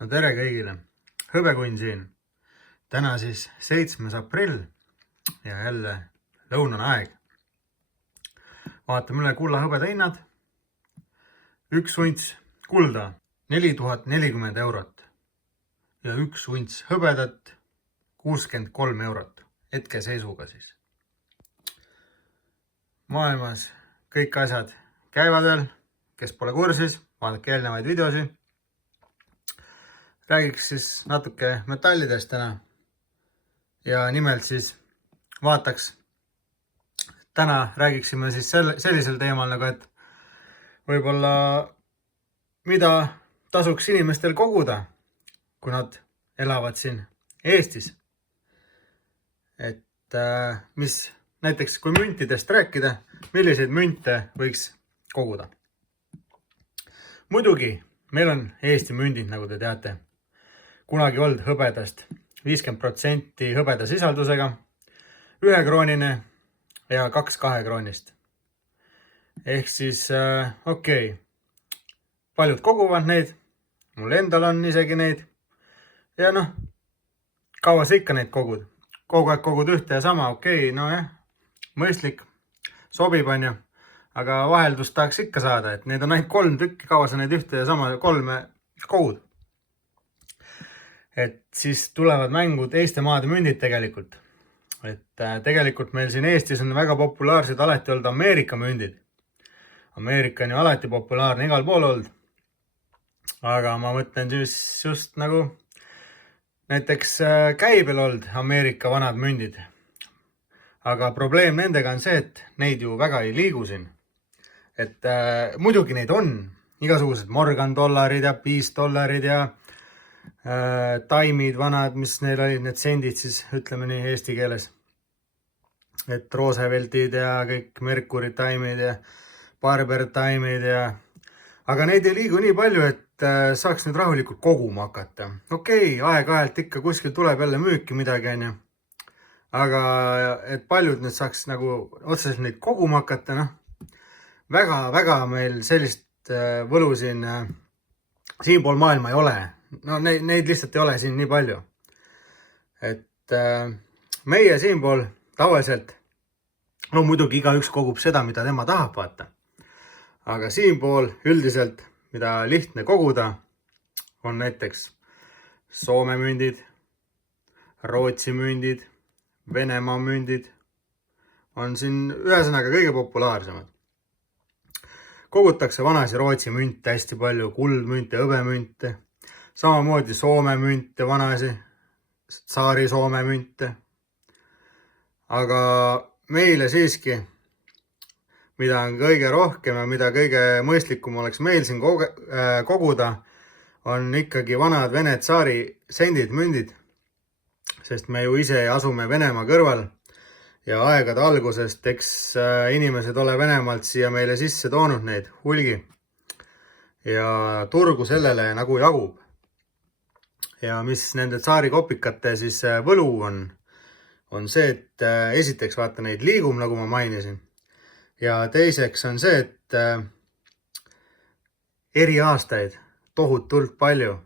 No tere kõigile, hõbekunn siin. Täna siis 7. aprill ja jälle lõunane aeg. Vaatame üle kulla hõbeda hinnad. Üks unts kulda 4040 eurot ja üks unts hõbedat 63 eurot hetkeseisuga siis. Maailmas kõik asjad käivad veel, kes pole kursis, vaadake eelnevaid videosi. Räägiks siis natuke metallidest täna ja nimelt siis täna räägiksime siis sellisel teemal nagu, et võib-olla mida tasuks inimestel koguda, kui nad elavad siin Eestis. Et mis näiteks kui müntidest rääkida, milliseid münte võiks koguda. Muidugi meil on Eesti mündid, nagu te teate. Kunagi olnud hõbedast 50% hõbeda sisaldusega, 1-kroonine ja 2 2-kroonist. Ehk siis okei, paljud koguvad neid, mul endal on isegi neid. Ja noh, kaua sa ikka neid kogud? Kogu aeg kogud ühte ja sama, okei, no jah, mõistlik, sobib on ju. Aga vaheldust tahaks ikka saada, et need on ainult 3 tükki, kaua sa neid ühte ja sama 3 kogud. Et siis tulevad mängu teiste maade mündid tegelikult. Et tegelikult meil siin Eestis on väga populaarsed alati olnud Ameerika mündid. Ameerika on ju alati populaarne igal pool olnud. Aga ma mõtlen just nagu näiteks käibel olnud Ameerika vanad mündid. Aga probleem nendega on see, et neid ju väga ei liigu siin. Et muidugi neid on igasugused Morgan dollarid ja $5 dollarid ja taimid vanad, mis neil olid, need sendid siis, ütleme nii eesti keeles. Et Rooseveltid ja kõik Mercury taimid ja Barber taimid ja... Aga neid ei liigu nii palju, et saaks nüüd rahulikult koguma hakata. Okei, aeg-ajalt ikka kuskil tuleb jälle müüki midagi, on ju. Aga et paljud nüüd saaks nagu otseselt neid koguma hakata, noh. Väga meil sellist võlu siinpool maailma ei ole. No neid lihtsalt ei ole siin nii palju. Et meie siinpool tavaliselt, no muidugi igaüks kogub seda, mida tema tahab vaata. Aga siinpool üldiselt, mida lihtne koguda, on näiteks Soome mündid, Rootsi mündid, Venemaa mündid. On siin ühesõnaga kõige populaarsemad. Kogutakse vanasi Rootsi münte hästi palju, kuldmünte, hõbemünte. Samamoodi Soome münte vanasi, Tsaari Soome münte. Aga meile siiski, mida on kõige rohkem ja mida kõige mõistlikum oleks meil siin koguda, on ikkagi vanad Vene tsaari sendid, mündid. Sest me ju ise asume Venemaa kõrval ja aegade algusest, eks inimesed ole Venemaalt siia meile sisse toonud neid hulgi. Ja turgu sellele nagu jagub. Ja mis nende tsaari kopikate siis võlu on see, et esiteks vaata neid liigub, nagu ma mainisin. Ja teiseks on see, et eri aastaid tohutult palju.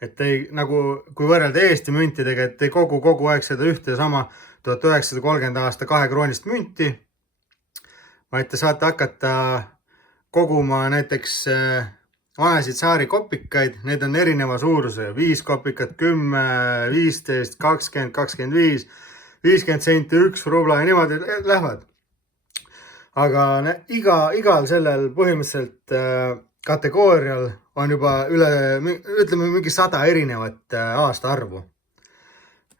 Et ei, nagu kui võrrelda Eesti müntidega, et ei kogu aeg seda ühte ja sama 1930 aasta 2-kroonist münti. Vaid te saate hakata koguma näiteks vanasid tsaari kopikaid, need on erineva suuruse, 5 kopikat, 10, 15, 20, 25, 50 senti, 1 rubla ja niimoodi lähevad. Aga igal sellel põhimõtteliselt kategoorial on juba ütleme mingi 100 erinevat aasta arvu.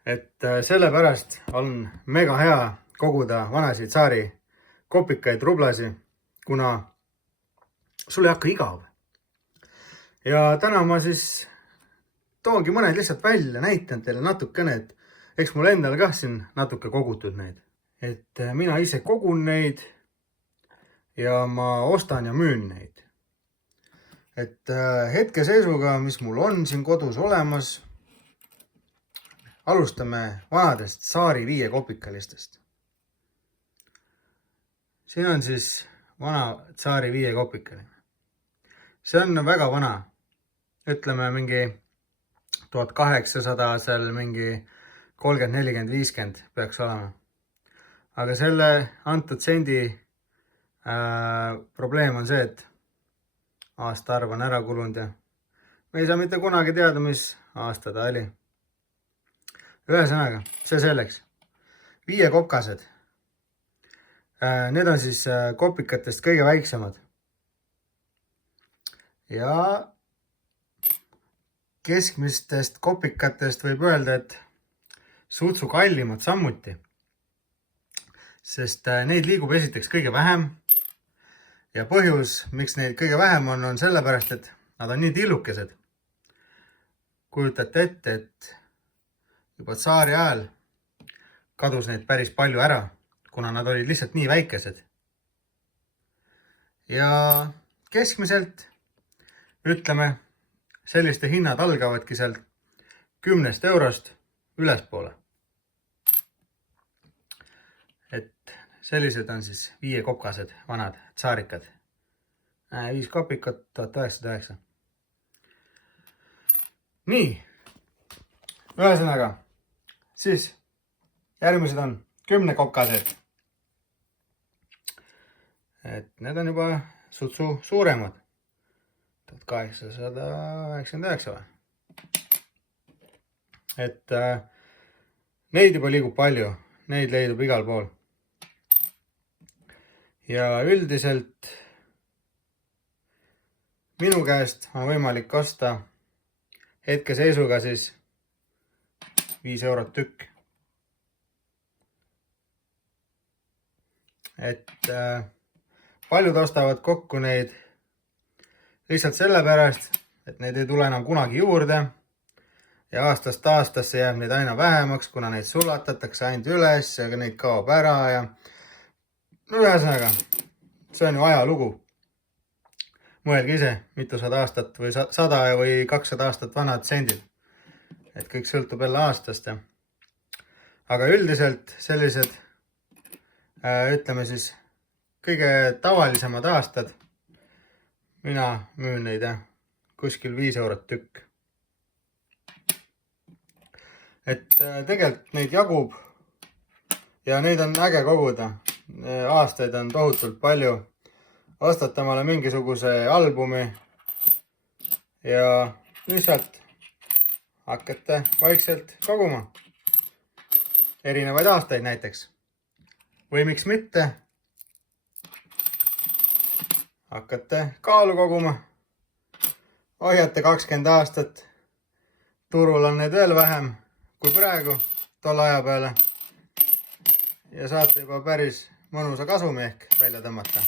Et sellepärast on mega hea koguda vanasid tsaari kopikaid, rublasi, kuna sul ei hakka igav. Ja täna ma siis toongi mõned lihtsalt välja, näitan teile natukene, et eks mul endal kah siin natuke kogutud neid. Et mina ise kogun neid ja ma ostan ja müün neid. Et hetkeseisuga, mis mul on siin kodus olemas, alustame vanadest tsaari 5-kopikalistest. Siin on siis vana tsaari 5-kopikaline. See on väga vana. Ütleme mingi 1800, seal mingi 30, 40, 50 peaks olema. Aga selle antud sendi probleem on see, et aastaarv on ära kulunud ja me ei saa mitte kunagi teada, mis aasta ta oli. Ühesõnaga, see selleks. 5 kopkased. Need on siis kopikatest kõige väiksemad. Ja keskmistest kopikatest võib öelda, et sutsu kallimad sammuti. Sest neid liigub esiteks kõige vähem. Ja põhjus, miks neid kõige vähem on sellepärast, et nad on nii tillukesed. Kujutate ette, et juba tsaari ajal kadus neid päris palju ära, kuna nad olid lihtsalt nii väikesed. Ja keskmiselt, ütleme, selliste hinnad algavadki sealt 10 eurost ülespoole. Et sellised on siis 5 kopkased vanad tsaarikad. 5 kopikat 1909. Nii, ühesõnaga, siis järgmised on 10 kopkased. Et need on juba sutsu suuremad. 1899 või? Et neid juba liigub palju, neid leidub igal pool. Ja üldiselt minu käest on võimalik osta hetkeseisuga siis 5 eurot tükk. Et paljud ostavad kokku neid lihtsalt sellepärast, et neid ei tule enam kunagi juurde ja aastast aastasse jääb neid aina vähemaks, kuna neid sulatatakse ainult üles ja neid kaob ära ja ühesõnaga, see on ju ajalugu. Mõelge ise, mitusada aastat või 100 või 200 aastat vanad sendid. Et kõik sõltub jälle aastast. Aga üldiselt sellised, ütleme siis, kõige tavalisemad aastad, mina müün neid kuskil 5 eurot tükk. Et tegelikult neid jagub ja neid on äge koguda. Aastaid on tohutult palju. Ostate omale mingisuguse albumi ja lihtsalt hakkate vaikselt koguma. Erinevaid aastaid näiteks. Või miks mitte? Hakkate kaalu koguma. Hoiate 20 aastat. Turul on neid veel vähem kui praegu tolle aja peale. Ja saate juba päris mõnusa kasumi ehk välja tõmmata.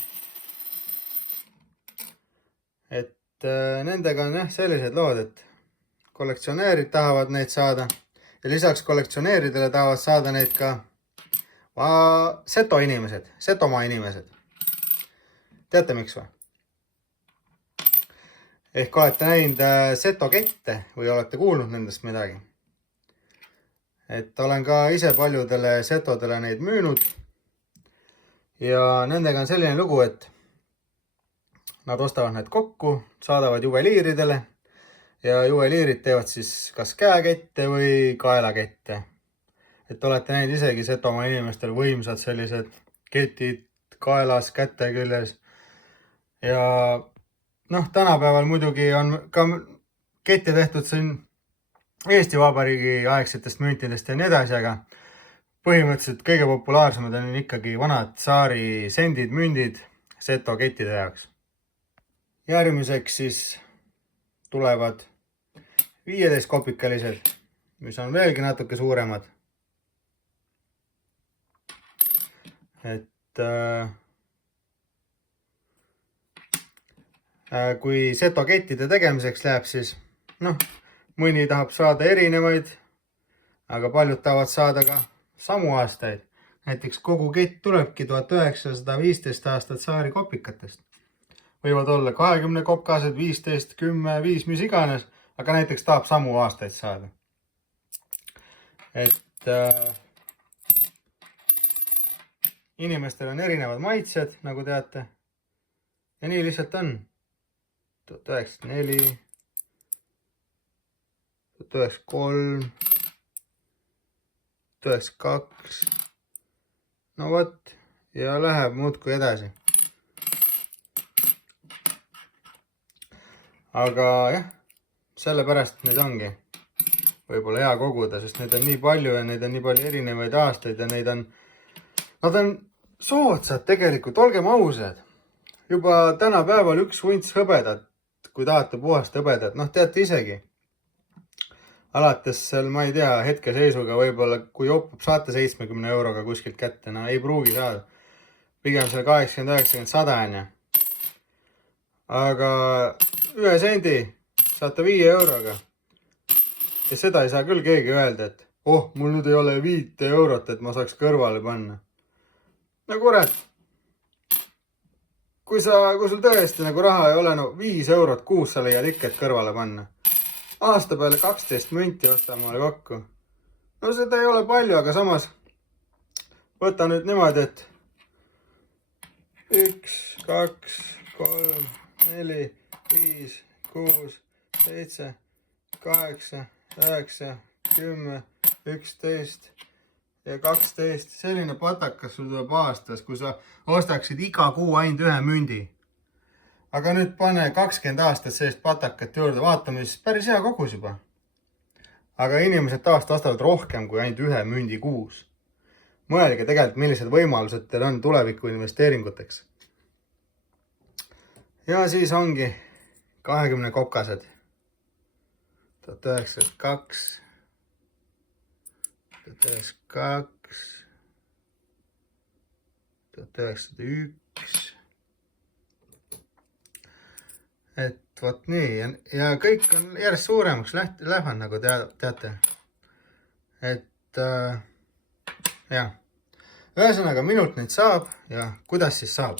Et nendega on sellised lood, et kollektsionäärid tahavad neid saada. Ja lisaks kollektsionääridele tahavad saada neid ka Seto inimesed, Setomaa inimesed. Teate miks või? Ehk olete näinud Seto kette või olete kuulnud nendest midagi. Et olen ka ise paljudele setodele neid müünud. Ja nendega on selline lugu, et nad ostavad need kokku, saadavad juveliiridele. Ja juveliirid teevad siis kas käekette või kaelakette. Et olete näinud isegi Setomaa inimestel võimsad sellised ketid kaelas, käte küljes. Ja tänapäeval muidugi on ka kette tehtud siin Eesti Vabariigi aegsetest müntidest ja nii edasi, aga põhimõtteliselt kõige populaarsemad on ikkagi vanad tsaari sendid, mündid Seto kettide jaoks. Järgmiseks siis tulevad 15 kopikalised, mis on veelgi natuke suuremad. Et kui Seto kettide tegemiseks läheb, siis mõni tahab saada erinevaid, aga paljud tahavad saada ka samu aastaid. Näiteks kogu kett tulebki 1915 aastat tsaari kopikatest. Võivad olla 20 kopkased, 15, 10, 5, mis iganes, aga näiteks tahab samu aastaid saada. Et inimestel on erinevad maitsed, nagu teate. Ja nii lihtsalt on. 1904, 1993, 1992. No vot, ja läheb muudkui edasi. Aga jah, sellepärast neid ongi võib-olla hea koguda, sest neid on nii palju ja neid on nii palju erinevaid aastaid ja nad on soodsad tegelikult, olgem ausad. Juba tänapäeval 1 vunts hõbedat, kui tahate puhast hõbedat, noh teate isegi. Alates seal, ma ei tea, hetkeseisuga võib-olla, kui jopub, saate 70 euroga kuskilt kätte, no ei pruugi saada. Pigem seal 80, 90, 100 on. Aga 1 sendi saate 5 euroga. Ja seda ei saa küll keegi öelda, et mul nüüd ei ole 5 eurot, et ma saaks kõrvale panna. No kurat, kui sul tõesti nagu raha ei ole, 5 eurot kuus sa leiad ikka, et kõrvale panna. Aasta peale 12 münti osta mulle kokku. No seda ei ole palju, aga samas võta nüüd niimoodi, et 1, 2, 3, 4, 5, 6, 7, 8, 9, 10, 11 ja 12. Selline patakas sul tuleb aastas, kui sa ostaksid iga kuu ainult 1 mündi. Aga nüüd pane 20 aastat sellist patakat juurde, vaatame siis päris hea kogus juba. Aga inimesed tavaliselt ostavad rohkem kui ainult 1 mündi kuus. Mõelge tegelikult, millised võimalused teil on tuleviku investeeringuteks. Ja siis ongi 20 kokased. 1902, 1902, 1901. Et vot nii, ja kõik on järjest suuremaks lähevad, nagu teate. Et jah, ühesõnaga minult neid saab ja kuidas siis saab?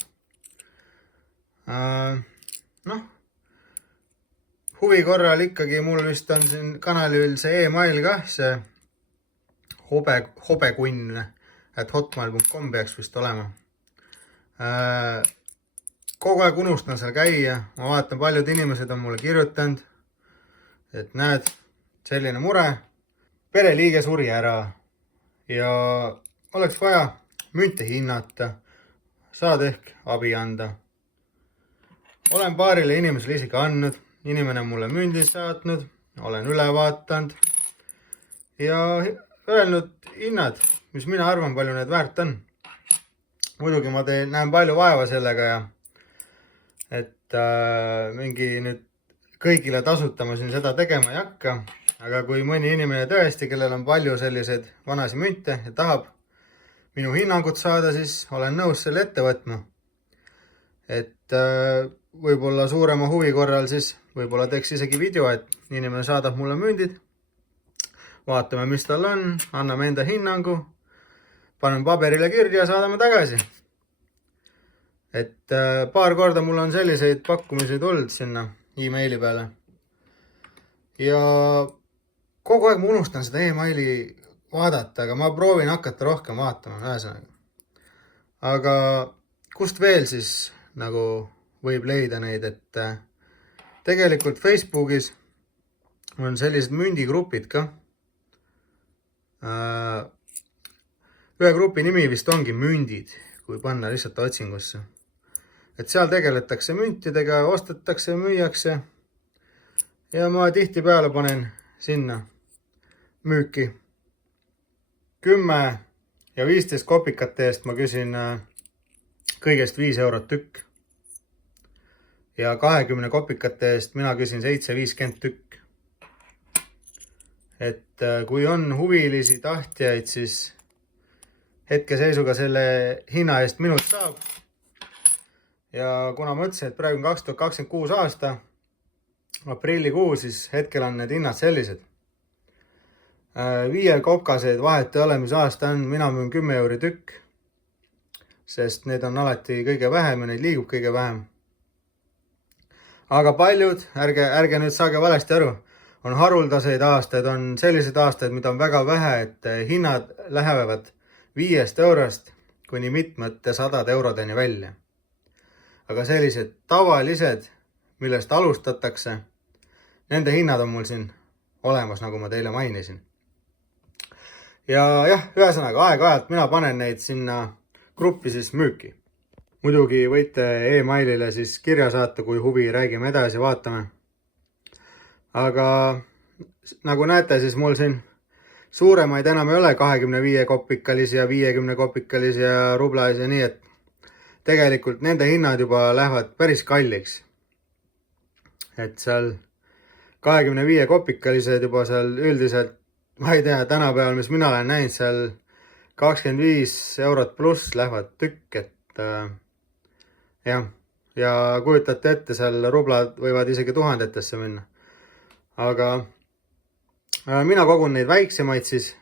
Noh, huvi korral ikkagi mul vist on siin kanalil see e-mail kah, see hobekunn, et hotmail.com peaks vist olema. Kogu aeg unustan seal käia, ma vaatan, paljud inimesed on mulle kirjutanud, et näed, selline mure, pereliige suri ära ja oleks vaja münte hinnata, saad ehk abi anda. Olen paarile inimesele isegi andnud, inimene on mulle mündid saatnud, olen üle vaatanud ja öelnud hinnad, mis mina arvan, palju need väärt on. Muidugi ma näen palju vaeva sellega ja et mingi nüüd kõigile tasuta ma siin seda tegema ei hakka, aga kui mõni inimene tõesti, kellel on palju selliseid vanasi münte ja tahab minu hinnangut saada, siis olen nõus selle ette võtma. Et võib-olla suurema huvi korral siis võib-olla teeks isegi video, et inimene saadab mulle mündid, vaatame, mis tal on, anname enda hinnangu, paneme paberile kirja ja saadame tagasi. Et paar korda mul on selliseid pakkumisi tulnud sinna e-maili peale. Ja kogu aeg ma unustan seda e-maili vaadata, aga ma proovin hakata rohkem vaatama, ühesõnaga. Aga kust veel siis nagu võib leida neid, et tegelikult Facebookis on sellised mündigrupid ka. Ühe grupi nimi vist ongi mündid, kui panna lihtsalt otsingusse. Et seal tegeletakse müntidega, ostetakse, müüakse ja ma tihtipeale panen sinna müüki 10 ja 15 kopikate eest ma küsin kõigest 5 eurot tükk. Ja 20 kopikate eest mina küsin 7,50 tükk. Et kui on huvilisi tahtjaid, siis hetkeseisuga selle hinna eest minult saab. Ja kuna ma ütlesin, et praegu on 2026 aasta, aprillikuu, siis hetkel on need hinnad sellised. 5 kopkaseid vahet ei ole, mis aasta on, mina müün 10 euri tükk, sest need on alati kõige vähem ja neid liigub kõige vähem. Aga paljud, ärge nüüd saage valesti aru, on haruldaseid aastaid, on sellised aastaid, mida on väga vähe, et hinnad lähevad 5 eurost kuni mitmete 100 eurodeni välja. Aga sellised tavalised, millest alustatakse, nende hinnad on mul siin olemas, nagu ma teile mainisin. Ja jah, ühesõnaga aeg-ajalt mina panen neid sinna gruppi siis müüki. Muidugi võite e-mailile siis kirja saata, kui huvi, räägime edasi, vaatame. Aga nagu näete, siis mul siin suuremaid enam ei ole 25 kopikalisi ja 50 kopikalisi ja rublaisi ja nii, et tegelikult nende hinnad juba lähevad päris kalliks. Et seal 25 kopikalised juba seal üldiselt, ma ei tea, tänapäeval, mis mina olen näinud, seal 25 eurot pluss lähevad tükk, et jah, ja kujutate ette, seal rublad võivad isegi tuhandetesse minna. Aga mina kogun neid väiksemaid siis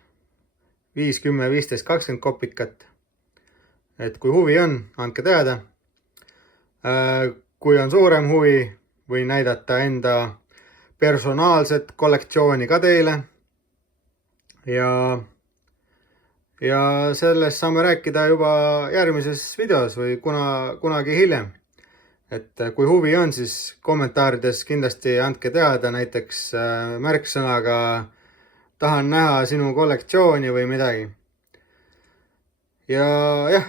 5, 10, 15, 20 kopikat. Et kui huvi on, andke teada. Kui on suurem huvi, võin näidata enda personaalset kollektsiooni ka teile. Ja sellest saame rääkida juba järgmises videos või kunagi hiljem. Et kui huvi on, siis kommentaarides kindlasti andke teada, näiteks märksõnaga tahan näha sinu kollektsiooni või midagi. Ja jah,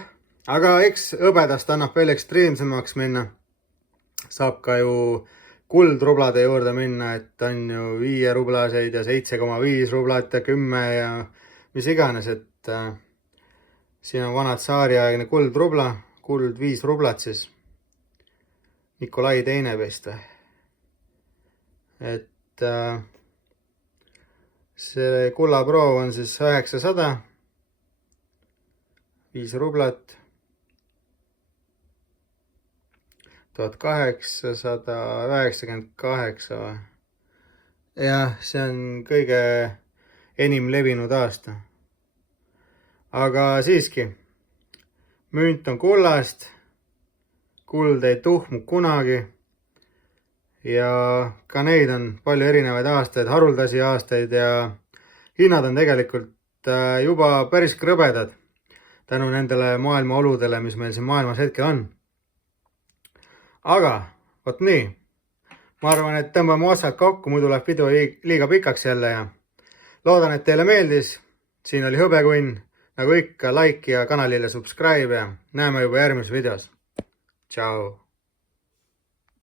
aga eks hõbedast annab veel ekstreemsemaks minna. Saab ka ju kuldrublade juurde minna, et on ju 5 rublaseid ja 7,5 rublat ja 10 ja mis iganes, et siin on vana tsaariaegne kuldrubla, kuld 5 rublat siis. Nikolai teine vist või? Et see kullaproov on siis 900, 5 rublat, 1898 või? Jah, see on kõige enim levinud aasta. Aga siiski, münt on kullast, kuld ei tuhmu kunagi ja ka neid on palju erinevaid aastaid, haruldasi aastaid ja hinnad on tegelikult juba päris krõbedad tänu nendele maailma oludele, mis meil siin maailmas hetkel on. Aga, vot nii. Ma arvan, et tõmbame otsad kokku, muidu läheb video liiga pikaks jälle ja loodan, et teile meeldis. Siin oli Hõbekunn, nagu ikka, like ja kanalile subscribe ja näeme juba järgmises videos. Ciao!